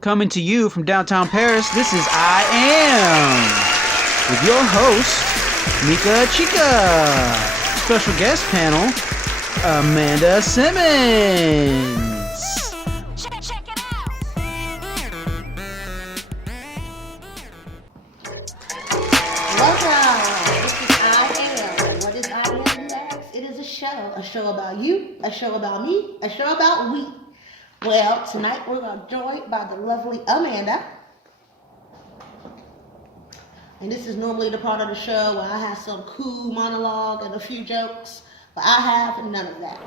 Coming to you from downtown Paris, this is I Am with your host, Mika Chica. Special guest panel, Amanda Simmons. Check it out. Welcome. This is I Am. What is I Am, you ask? It is a show about you, a show about me, a show about we. Well, tonight we're joined by the lovely Amanda. And this is normally the part of the show where I have some cool monologue and a few jokes, but I have none of that.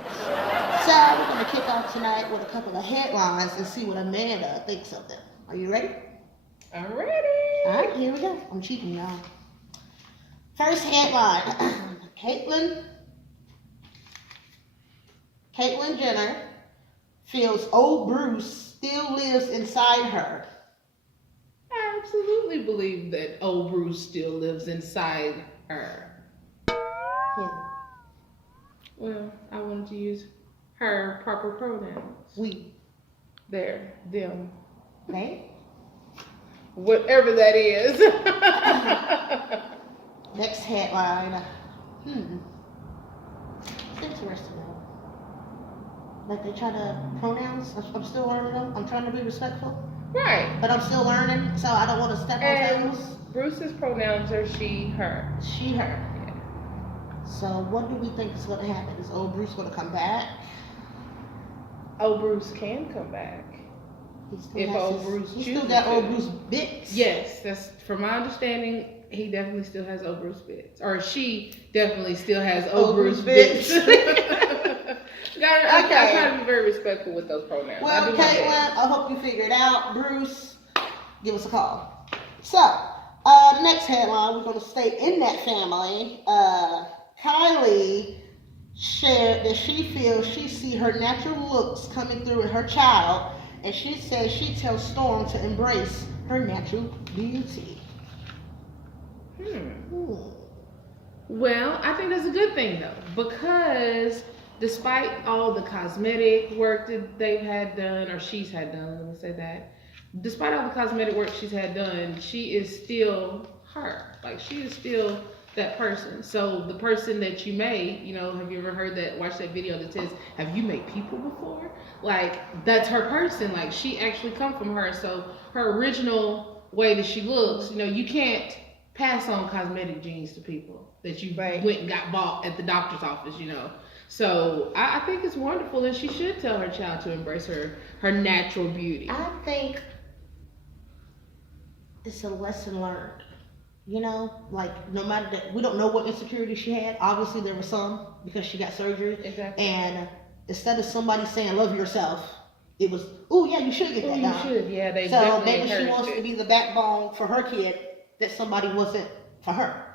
So we're going to kick off tonight with a couple of headlines and see what Amanda thinks of them. Are you ready? I'm ready. All right, here we go. I'm cheating, y'all. First headline. Caitlyn Jenner feels old Bruce still lives inside her. I absolutely believe that old Bruce still lives inside her. Yeah. Well, I wanted to use her proper pronouns. We. There, them, Right? whatever that is. Next headline. It's interesting though. Like they try to pronouns. I'm still learning them. I'm trying to be respectful, Right. but I'm still learning, so I don't want to step on And toes. Bruce's pronouns are she, her. She, her. So what do we think is going to happen? Is old Bruce going to come back? Old Bruce can come back. He still If has old his- Bruce he still chooses got old to. Bruce bits. Yes, that's from my understanding. He definitely still has old Bruce bits, or she definitely still has old Bruce bits. I try to be very respectful with those pronouns. Well, Caitlin, I hope you figure it out. Bruce, give us a call. So, the next headline, we're going to stay in that family. Kylie shared that she feels she see her natural looks coming through in her child, and she says she tells Storm to embrace her natural beauty. Well, I think that's a good thing though, because despite all the cosmetic work that they've had done, or she's had done, let me say that, despite all the cosmetic work she's had done, she is still her. Like, she is still that person. So the person that you made, have you ever watched that video that says, have you made people before? Like, that's her person. Like, she actually come from her. So her original way that she looks, you can't pass on cosmetic genes to people that you went and got bought at the doctor's office, So I think it's wonderful, and she should tell her child to embrace her natural beauty. I think it's a lesson learned. Like, no matter that, we don't know what insecurity she had. Obviously, there was some because she got surgery. Exactly. And instead of somebody saying love yourself, it was, oh yeah, you should get that done. You should, yeah. They So definitely maybe she encouraged wants it. to be the backbone for her kid that somebody wasn't for her.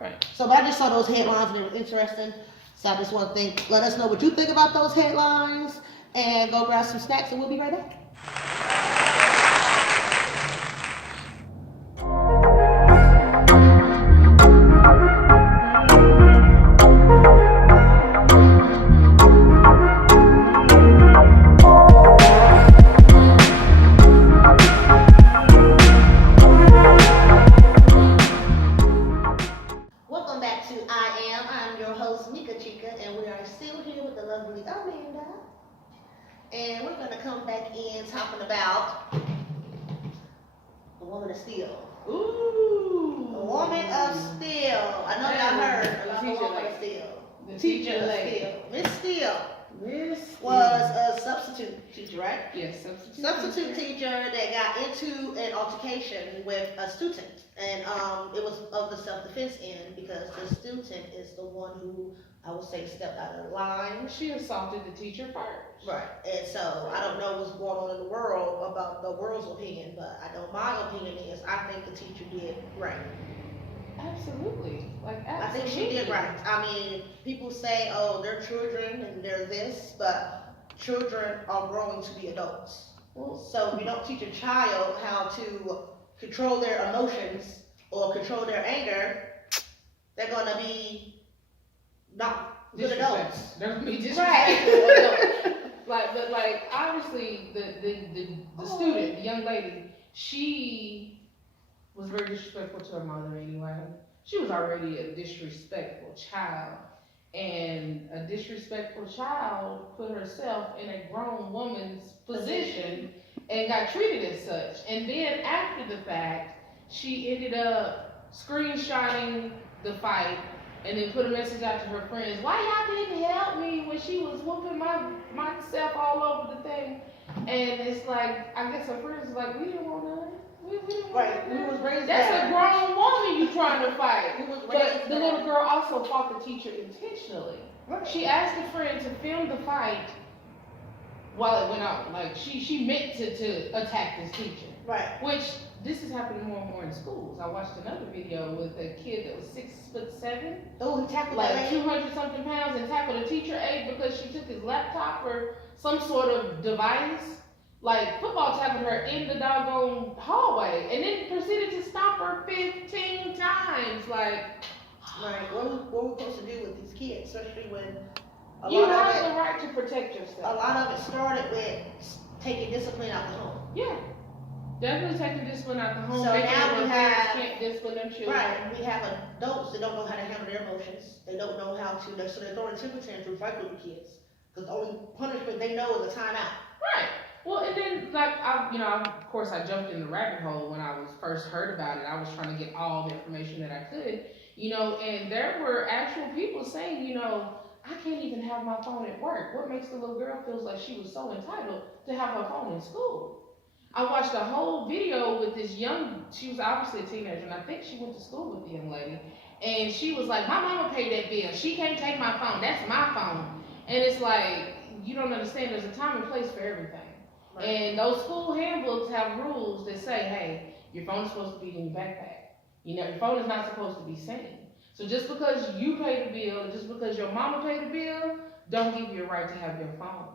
Right. So, but I just saw those headlines and it was interesting. So I just want to let us know what you think about those headlines, and go grab some snacks, and we'll be right back. Welcome back to I Am. I'm your host, Mika Chica, and we are still here with the lovely Amanda. And we're going to come back in talking about the woman of steel. Ooh. The woman of steel. I know y'all heard about the woman of steel. The Teacher of lady. steel. Ms. Steele Miss was a substitute teacher, right? Yes, Substitute teacher that got into an altercation with a student, and it was of the self-defense end because the student is the one who, I would say, stepped out of the line. She assaulted the teacher first. Right, and so I don't know what's going on in the world about the world's opinion, but I know my opinion is I think the teacher did right. Absolutely. I think she did right. I mean, people say, oh, they're children and they're this, but children are growing to be adults. So if you don't teach a child how to control their emotions or control their anger, they're going to be not good adults. They're going to be Right. disrespectful adults. But obviously the student, the young lady, she was very disrespectful to her mother anyway. She was already a disrespectful child. And a disrespectful child put herself in a grown woman's position and got treated as such. And then after the fact, she ended up screenshotting the fight and then put a message out to her friends, why y'all didn't help me when she was whooping myself all over the thing. And it's like, I guess her friends was like, we didn't want none. We didn't want We none. was raised That's bad. a grown woman you trying to fight. We was But raised the bad. little girl also fought the teacher intentionally. Right. She asked a friend to film the fight while it went on. Like she meant to attack this teacher. Right. Which this is happening more and more in schools. I watched another video with a kid that was 6'7", Oh, he tackled like that lady. 200 something pounds, and tackled a teacher aide because she took his laptop or some sort of device. Like football tackled her in the doggone hallway, and then proceeded to stop her 15 times. Like. Right. What are we supposed to do with these kids, especially when You have the right to protect a yourself. lot of it started with taking discipline out the home. Yeah. Definitely taking discipline out the home. So making now it we where parents have- can't discipline their children. Right. We have adults that don't know how to handle their emotions. They don't know how to, so they're throwing temper tantrums right with the kids. Because the only punishment they know is a timeout. Right. Well, and then, like, of course, I jumped in the rabbit hole when I was first heard about it. I was trying to get all the information that I could, and there were actual people saying, I can't even have my phone at work. What makes the little girl feel like she was so entitled to have her phone in school? I watched a whole video with this she was obviously a teenager, and I think she went to school with the young lady, and she was like, my mama paid that bill. She can't take my phone. That's my phone. And it's like, you don't understand, there's a time and place for everything. Right. And those school handbooks have rules that say, hey, your phone is supposed to be in your backpack. Your phone is not supposed to be seen. So just because you pay the bill, just because your mama paid the bill, don't give you a right to have your phone.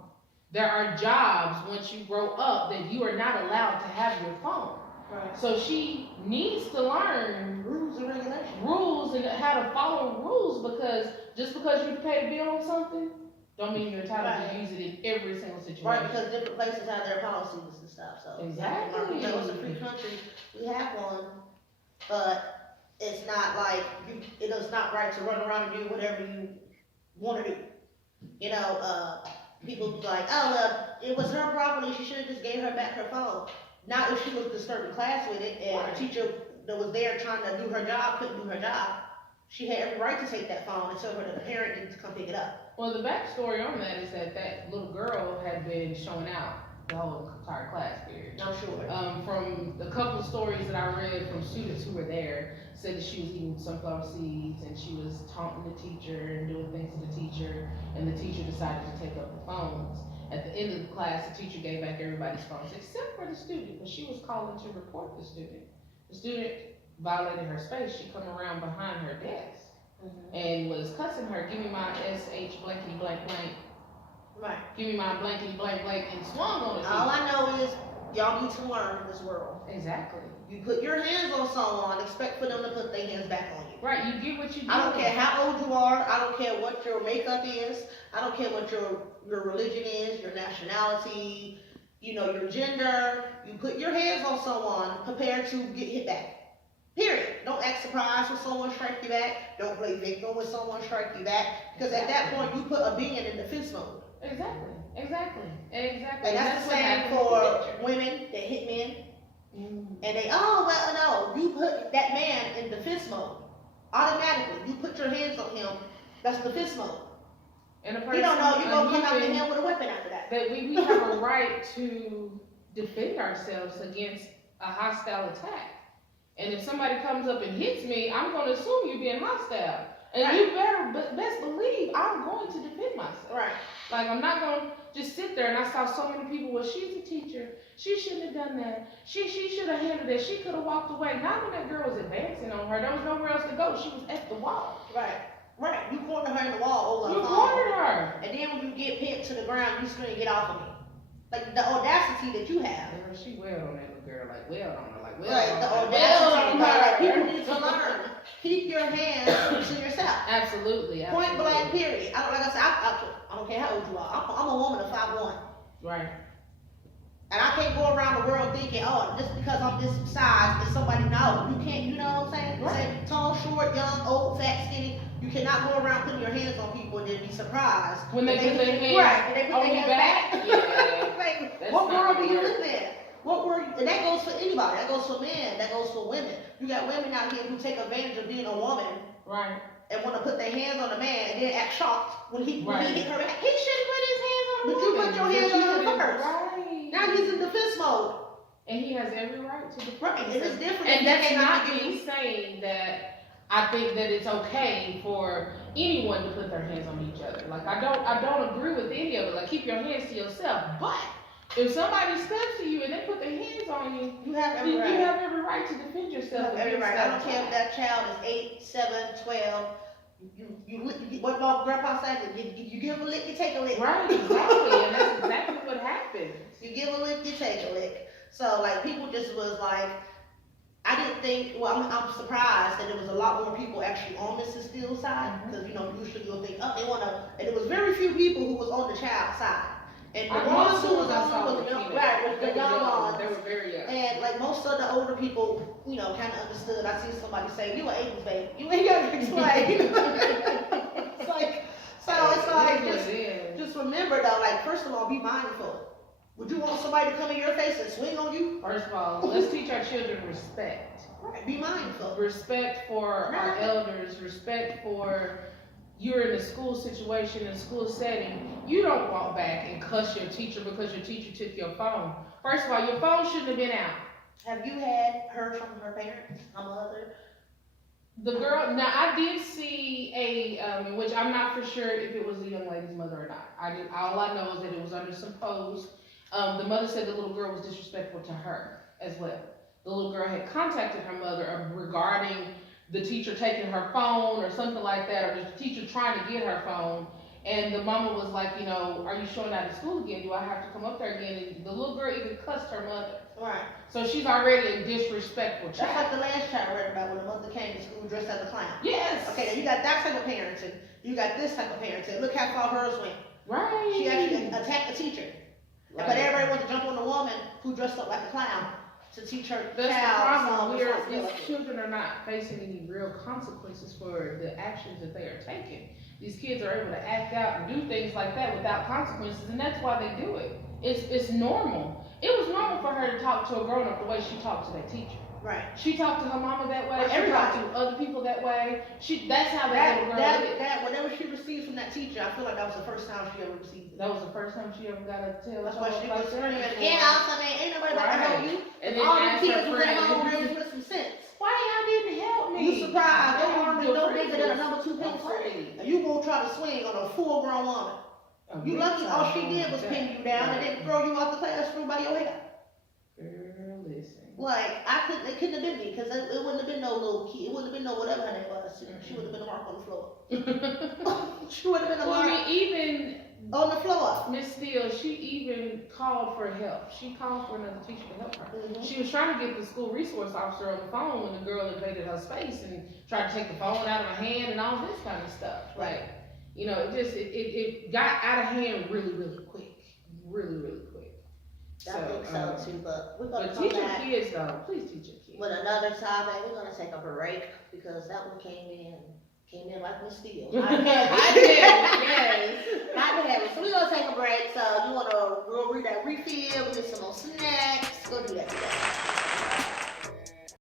There are jobs once you grow up that you are not allowed to have your phone. Right. So she needs to learn Rules and regulations. rules and how to follow rules, because just because you pay a bill on something, don't mean you're entitled to use it in every single situation. Right, because different places have their policies and stuff, so. Exactly. It's a free country, we have one, but it's not like, it is not right to run around and do whatever you wanna do. People be like, oh, well, it was her property, she should've just gave her back her phone. Not if she was disturbing class with it, and Right. the teacher that was there trying to do her job couldn't do her job. She had every right to take that phone and tell her that the parent needed to come pick it up. Well, the backstory on that is that little girl had been showing out the whole entire class period. I'm sure. From the couple of stories that I read from students who were there, said that she was eating sunflower seeds and she was taunting the teacher and doing things to the teacher, and the teacher decided to take up the phones. At the end of the class, the teacher gave back everybody's phones except for the student, but she was calling to report the student. The student violated her space. She come around behind her desk and was cussing her, give me my SH blankety blank blank, Right. give me my blankety blank blank, and swung on the teacher. All I know is y'all need to learn in this world. Exactly. You put your hands on someone, expect for them to put their hands back on you. Right, you get what you do. I don't care how old you are, I don't care what your makeup is, I don't care what your religion is, your nationality, your gender. You put your hands on someone, prepare to get hit back. Period. Don't act surprised when someone strikes you back. Don't play victim when someone strikes you back. Because at that point, you put a being in defense mode. Exactly. And that's the what same happened for with the teacher. women that hit men. Mm. And you put that man in defense mode. Automatically, you put your hands on him, that's defense mode. And a person, You don't know, you're going to come after human, him with a weapon after that. that we have a right to defend ourselves against a hostile attack. And if somebody comes up and hits me, I'm going to assume you're being hostile. And Right. you better best believe I'm going to defend myself. Right. Like, I'm not going to just sit there, and I saw so many people, well, she's a teacher. She shouldn't have done that. She should have handled it. She could have walked away. Not when that girl was advancing on her. There was nowhere else to go. She was at the wall. Right. You cornered her in the wall. You cornered her. And then when you get pinned to the ground, you scream, get off of me. Like the audacity that you have. Girl, she wailed on that little girl, like wailed on her, like wailed Right, on the her. audacity. Wailed on Like, her. people need to learn. keep your hands to yourself. Absolutely. Point blank, period. I don't, like I said, I don't care how old you are. I'm a woman of 5'1". Right. And I can't go around the world thinking, oh, just because I'm this size, is somebody, no. You can't, you know what I'm saying? Right. Say, tall, short, young, old, fat, skinny. You cannot go around putting your hands on people and then be surprised. When they put their hands right, and they put on their your hands back? Yeah. like, That's what not world do gonna you work. live in? What world? And that goes for anybody. That goes for men. That goes for women. You got women out here who take advantage of being a woman Right. and want to put their hands on a man and then act shocked when he hit her back. He shouldn't put his hands on a But you woman. put your hands on him first. Right. Now he's in defense mode. And he has every right to defend Right, and it's different. And if that's they not give me you- saying that I think that it's okay for anyone to put their hands on each other. Like I don't agree with any of it. Like keep your hands to yourself. But if somebody steps to you and they put their hands on you, You have every you right. have every right to defend You yourself. have every against right. I don't care if attack. that child is 8, 7, 12. What my grandpa said, you give a lick, you take a lick. Right, exactly. And that's exactly what happens. You give a lick, you take a lick. So like people just was like, I didn't think. Well, I'm surprised that there was a lot more people actually on Ms.Steele's side because you know usually you'll think, oh, they wanna. And there was very few people who was on the child's side. And the ones who was on was the young ones. They were very young. And like most of the older people, you know, kind of understood. I see somebody say, "You an 80s baby. You ain't got to explain." It's like, so it's like just remember though. Like first of all, be mindful. Would you want somebody to come in your face and swing on you? First of all, let's teach our children respect. Right. Be mindful. Respect for our elders. Respect for you're in a school situation, in a school setting. You don't walk back and cuss your teacher because your teacher took your phone. First of all, your phone shouldn't have been out. Have you heard from her parents, her mother? The girl, now I did see in which I'm not for sure if it was the young lady's mother or not. All I know is that it was under some post. The mother said the little girl was disrespectful to her as well. The little girl had contacted her mother regarding the teacher taking her phone or something like that, or the teacher trying to get her phone. And the mama was like, you know, are you showing out of school again? Do I have to come up there again? And the little girl even cussed her mother. Right. So she's already a disrespectful That's child. like the last child I read about when the mother came to school dressed as a clown. Yes. Okay, now you got that type of parenting. You got this type of parenting. Look how far hers went. Right. She actually attacked the teacher. Right. But everybody wants to jump on the woman who dressed up like a clown to teach her That's the child problem. some These responsibility. children are not facing any real consequences for the actions that they are taking. These kids are able to act out and do things like that without consequences, and that's why they do it. It's normal. It was normal for her to talk to a grown up the way she talked to that teacher. Right. She talked to her mama that way. Well, She talked everybody. to other people that way. That's how that little girl is. That whatever she received from that teacher, I feel like that was the first time she ever received it. That was the first time she ever got a tell. That's why she was screaming, that. get out, I mean, ain't nobody about to help you. And then All the ask kids her was at home friend, raised with some sense. why y'all didn't help me? You surprised, your arm is no friends bigger than a was number 2 pencil. afraid. And you gonna try to swing on a full grown woman. You lucky all she did was pin you down and then throw you out the classroom by your hair. Girl, listen. Like, it couldn't have been me, because it wouldn't have been no little kid. It wouldn't have been no whatever her name was. She would have been a mark on the floor. She would have been a Well, mark I mean, even on the floor. Ms.Steele, she even called for help. She called for another teacher to help her. Mhm. She was trying to get the school resource officer on the phone when the girl invaded her space and tried to take the phone out of her hand and all this kind of stuff. Like, you know, it got out of hand really, really quick. Really, really quick. I think so too, but we're But gonna come teach your back kids though. Please teach your kids. with another topic. We're gonna take a break because that one came in like Ms.Steele. I did, yes. Not to have it. So we're gonna take a break. So you wanna we'll read that refill, we get some more snacks.